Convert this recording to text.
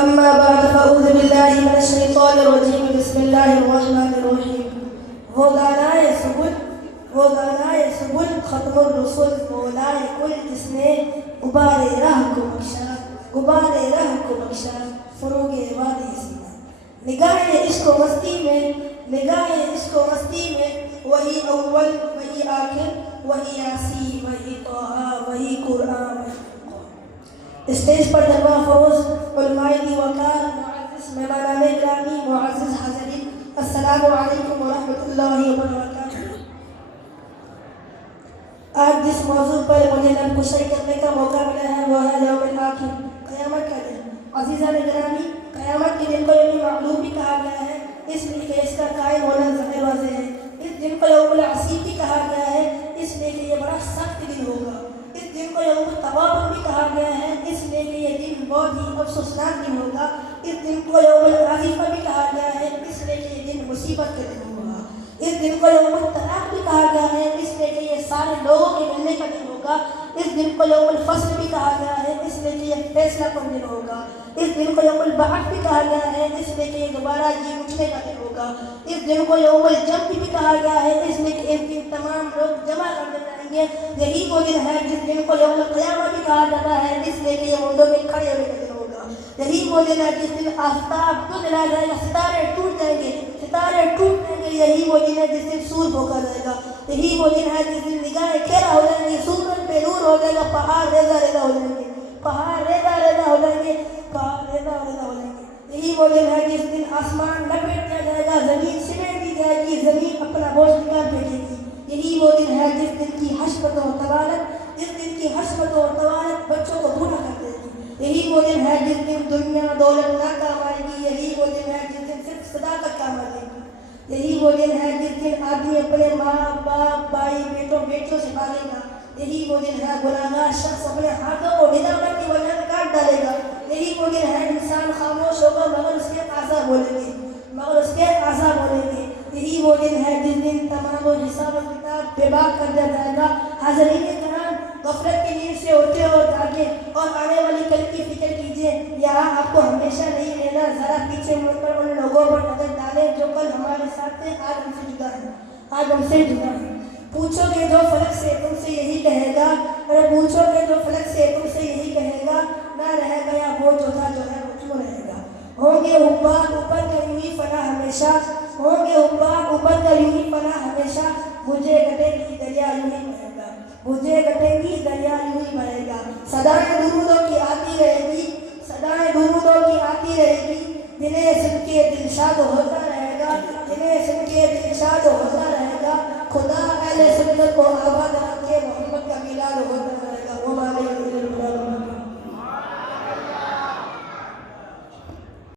أما بعد فأعوذ بالله من الشيطان الرجيم بسم الله الرحمن الرحيم وہ دانائے سبل ختم الرسل مولائے کل جس نے غبارِ راہ کو بخشا فروغ وادی سینا نگاہ عشق و مستی میں وہی اول وہی آخر وہی یاسین وہی طٰہٰ وہی قرآن اسٹیج پر دربار فروز علماء دی وقار معزز مہمانان گرامی معزز حاضرین السلام علیکم ورحمۃ اللہ وبرکاتہ۔ آج جس موضوع پر مجھے نظر کرنے کا موقع ملا ہے وہ ہے یوم الآخر، قیامت کا دن۔ عزیزان گرامی، قیامت کے دن کو یوم معلوم بھی کہا گیا ہے، اس لیے کہ اس کا قائم ہونا ظاہر واضح ہے۔ اس دن کو یوم العصیب بھی کہا گیا ہے، اس لیے کہ یہ بڑا سخت دن ہوگا۔ اس دن کو یوم التغابن بھی کہا گیا ہے، اس لیے کہ یہ دن بہت ہی افسوسناک دن ہوگا۔ اس دن کو یوم العازفہ بھی کہا گیا ہے، اس لیے کہ یہ دن مصیبت کا دن ہوگا۔ اس دن کو یوم الطلاق بھی کہا گیا ہے، اس لیے کہ یہ سارے لوگوں کے ملنے کا دن ہوگا۔ اس دن کو یوم الفصل بھی کہا گیا ہے، اس لیے کہ یہ فیصلہ کن دن ہوگا۔ اس دن کو یوم البعث بھی کہا گیا ہے، اس لیے کہ یہ دوبارہ جی اٹھنے کا دن ہوگا۔ اس دن کو یوم الجمع بھی کہا گیا ہے، اس لیے کہ اس دن تمام لوگ جمع کر دیے جائیں گے۔ یہی وہ دن ہے جس دن کو یوم القیامہ بھی کہا جاتا ہے، اس لیے کہ یہ مردوں میں کھڑے ہونے کا دن ہوگا۔ یہی وہ دن ہے جس دن آفتاب دھندلا جائے گا، ستارے ٹوٹ جائیں گے۔ یہی وہ دن ہے جس دن سور بھونکا جائے گا۔ یہی وہ دن ہے جس دن نگاہیں کھیرا ہو جائیں گی، سورج پہ نور ہو جائے گا، پہاڑ ریزہ ریزہ ہو جائیں گے، یہی وہ دن ہے جس دن آسمان لپیٹ دیا جائے گا، زمین سمیٹ دی جائے گی، زمین اپنا بوجھ نکال پھینکے گی۔ یہی وہ دن ہے جس دن کی حشمت و طوالت بچوں کو بوڑھا کر دے گی۔ یہی وہ دن ہے جس دن دنیا دولت نہ کام آئے گی۔ یہی وہ دن ہے جس دن صرف صداقت کام آئے گی۔ یہی وہ دن ہے جس دن آدمی اپنے ماں باپ بھائی بیٹوں سے مانگے گا۔ یہی وہ دن ہے گناہگار شخص اپنے ہاتھوں کو ندامت کی وجہ سے کاٹ ڈالے گا۔ یہی وہ دن ہے انسان خاموش ہوگا مگر اس کے اعضاء بولیں گے۔ یہی وہ دن ہے جس دن تمام حساب و کتاب بے باک کر دیا جائے گا۔ حاضرین کرام، غفلت کی نیند سے اٹھے اور جاگے اور آنے والی کل کی فکر کیجیے۔ یہاں آپ کو ہمیشہ نہیں رہنا، ذرا پیچھے مڑ کر ان لوگوں پر نظر ڈالیں جو کل ہمارے ساتھ تھے، آج ہم سے جدا ہیں۔ پوچھو گے جو فلک سے تم سے یہی کہے گا، نہ رہ گیا وہ جو تھا جو ہے وہ کیوں رہے گا۔ ہوں گے حباب اوپر کا یوں ہی فنا ہمیشہ، مجھے گٹے گی دریا یوں ہی بہے گا۔ صدائیں درودوں کی آتی رہے گی، جنہیں سن کے دل شاد ہوتا رہے گا، خدا اہل سنت کو آباد رکھے، محمد کا میلاد ہوتا رہے گا۔ وہ